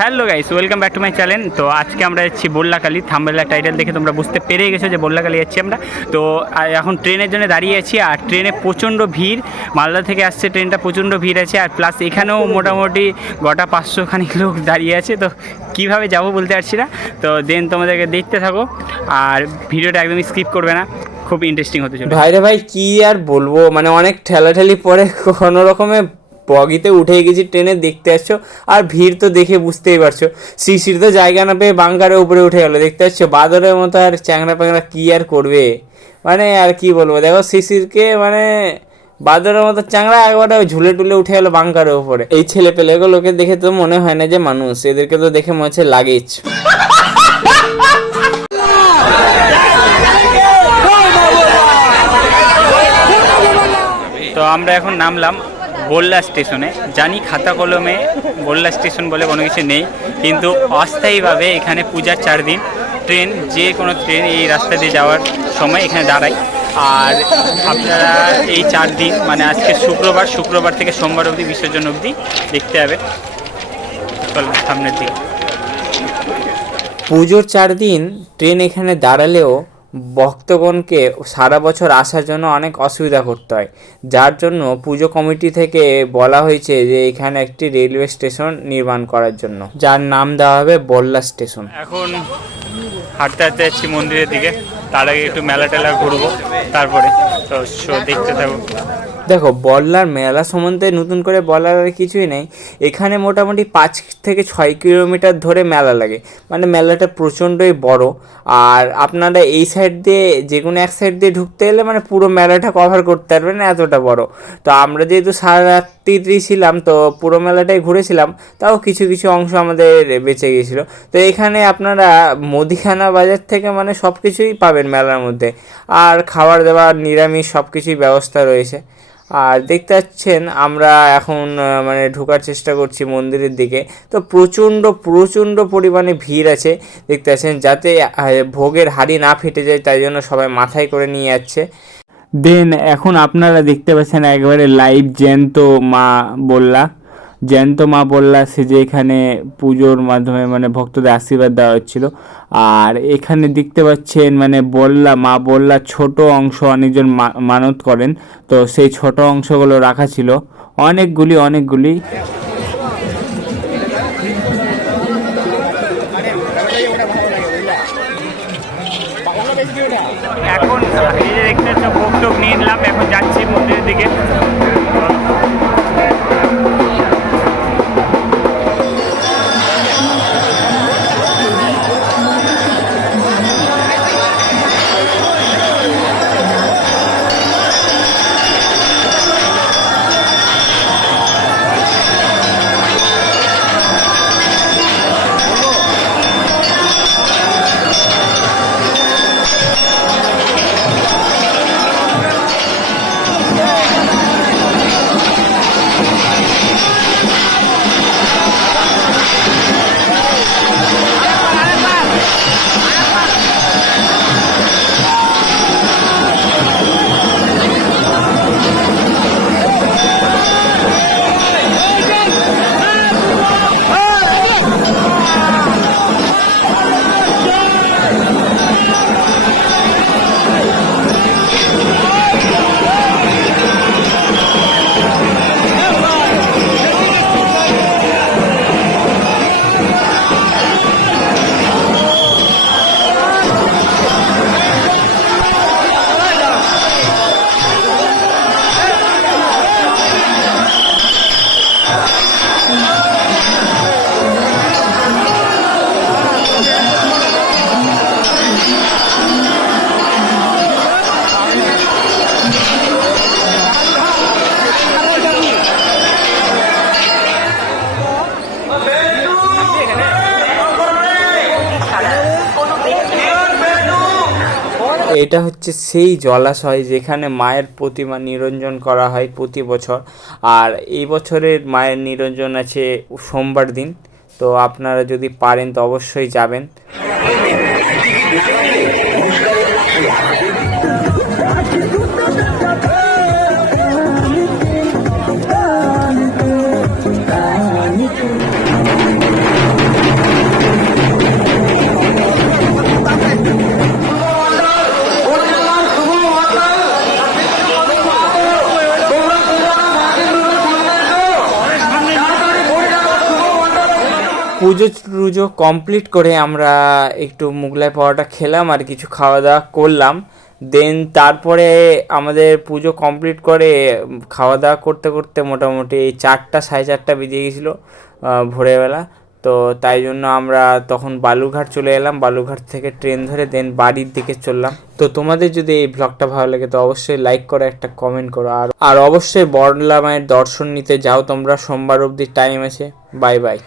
Hello guys, welcome back to my channel. তো আজকে আমরা যাচ্ছি বল্লাকালী। থাম্বনেলের টাইটেল দেখে তোমরা বুঝতে পেরে গেছো যে বল্লাকালী যাচ্ছি আমরা। তো এখন ট্রেনের জন্য দাঁড়িয়ে আছি, আর ট্রেনে প্রচণ্ড ভিড়। মালদা থেকে আসছে ট্রেনটা, প্রচণ্ড ভিড় আছে। আর প্লাস এখানেও মোটামুটি গোটা 500 খানিক লোক দাঁড়িয়ে আছে। তো কীভাবে যাবো বলতে পারছি না। তো দেন তোমাদেরকে দেখতে থাকো, আর ভিডিওটা একদমই স্কিপ করবে না, খুব ইন্টারেস্টিং হতে চলে। ভাই রে ভাই, কি আর বলবো, মানে অনেক ঠেলাঠেলি পরে কোনো রকমে বগিতে উঠে গেছি, ট্রেনে দেখতে আসছো। আর ভিড় তো দেখে বুঝতেই পারছো, শিশির তো জায়গা না পেয়ে বাঙ্কারের উপরে উঠে গেলো, দেখতে পাচ্ছ। বাদরের মতো আর চ্যাংড়া প্যাংড়া কী আর করবে, মানে আর কি বলবো। দেখো শিশিরকে, মানে বাদরের মতো চ্যাংড়া একবারে ঝুলে টুলে উঠে গেলো বাঙ্কারের উপরে। এই ছেলে পেলেগুলোকে দেখে তো মনে হয় না যে মানুষ, এদেরকে তো দেখে মনে হচ্ছে লাগেজ। তো আমরা এখন নামলাম বল্লা স্টেশনে। জানি খাতা কলমে বল্লা স্টেশন বলে কোনো কিছু নেই, কিন্তু অস্থায়ীভাবে এখানে পূজার 4 দিন ট্রেন, যে কোনো ট্রেন এই রাস্তা দিয়ে যাওয়ার সময় এখানে দাঁড়ায়। আর আপনারা এই 4 দিন, মানে আজকে শুক্রবার থেকে সোমবার অবধি, বিসর্জন অবধি দেখতে হবে। সামনের দিকে পুজোর 4 দিন ট্রেন এখানে দাঁড়ালেও ভক্তগণকে সারা বছর আসার জন্য অনেক অসুবিধা করতে হয়, যার জন্য পুজো কমিটি থেকে বলা হয়েছে যে এখানে একটি রেলওয়ে স্টেশন নির্মাণ করার জন্য, যার নাম দেওয়া হবে বল্লা স্টেশন। এখন হাঁটতে হাঁটতে যাচ্ছি মন্দিরের দিকে। তার আগে একটু মেলা টেলা ঘুরবো, তারপরে তো দেখতে থাকবো। দেখো, বল্লার মেলা সম্বন্ধে নতুন করে বলার আর কিছুই নেই। এখানে মোটামুটি 5 থেকে 6 কিলোমিটার ধরে মেলা লাগে, মানে মেলাটা প্রচণ্ডই বড়। আর আপনারা এই সাইড দিয়ে, যে কোনো এক সাইড দিয়ে ঢুকতে গেলে মানে পুরো মেলাটা কভার করতে পারবেন না, এতটা বড়। তো আমরা যেহেতু সারা রাত্রি ছিলাম, তো পুরো মেলাটাই ঘুরেছিলাম, তাও কিছু কিছু অংশ আমাদের বেঁচে গিয়েছিলো। তো এখানে আপনারা মুদিখানা বাজার থেকে মানে সব কিছুই পাবেন মেলার মধ্যে, আর খাবার দাবার নিরামিষ সব কিছুই ব্যবস্থা রয়েছে। আর দেখতে পাচ্ছেন আমরা এখন মানে ঢোকার চেষ্টা করছি মন্দিরের দিকে। তো প্রচণ্ড পরিমাণে ভিড় আছে, দেখতে পাচ্ছেন। যাতে ভোগের হাঁড়ি না ফেটে যায়, তাই জন্য সবাই মাথায় করে নিয়ে যাচ্ছে। দেন এখন আপনারা দেখতে পাচ্ছেন একবারে লাইভ জ্যান্ত মা বল্লা সেজে এখানে পুজোর মাধ্যমে মানে ভক্তদের আশীর্বাদ দেওয়া হচ্ছিল। আর এখানে দেখতে পাচ্ছেন মানে মা বল্লা ছোট অংশ অনেকজন মানত করেন, তো সেই ছোট অংশগুলো রাখা ছিল অনেকগুলি। এখন দেখতে একটা ভোগ টোক নিয়ে নিলাম, এখন যাচ্ছি মন্দিরের দিকে। এটা হচ্ছে সেই জলাশয় যেখানে মায়ের প্রতিমা নিরঞ্জন করা হয় প্রতি বছর। আর এই বছরের মায়ের নিরঞ্জন আছে সোমবার দিন। তো আপনারা যদি পারেন তো অবশ্যই যাবেন। পুজো টুজো কমপ্লিট করে আমরা একটু মুগলাই পাওয়াটা খেলাম আর কিছু খাওয়া দাওয়া করলাম। দেন তারপরে আমাদের পুজো কমপ্লিট করে খাওয়া দাওয়া করতে করতে মোটামুটি 4টা 4:30 বেজে গেছিলো ভোরবেলা। তো তাই জন্য আমরা তখন বালুরঘাট চলে এলাম, বালুরঘাট থেকে ট্রেন ধরে দেন বাড়ির দিকে চললাম। তো তোমাদের যদি এই ব্লগটা ভালো লাগে তো অবশ্যই লাইক করো, একটা কমেন্ট করো, আর অবশ্যই বড়লা মায়ের দর্শন নিতে যাও তোমরা, সোমবার অবধি টাইম আছে। Bye bye.